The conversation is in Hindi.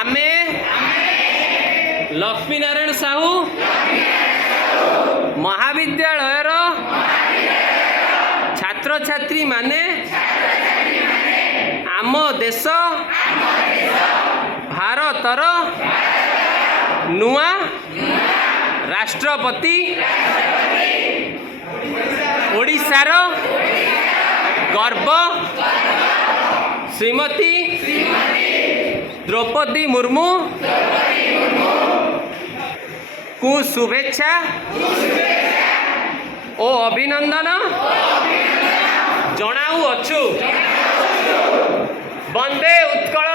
आमे लक्ष्मी नारायण साहू महाविद्यालय छात्र छात्री माने आम देश भारतर नुआ राष्ट्रपति ओडिशार गर्व श्रीमती द्रौपदी मुर्मू को शुभेच्छा ओ अभिनंदन जनाऊ अच्छु। वंदे उत्कल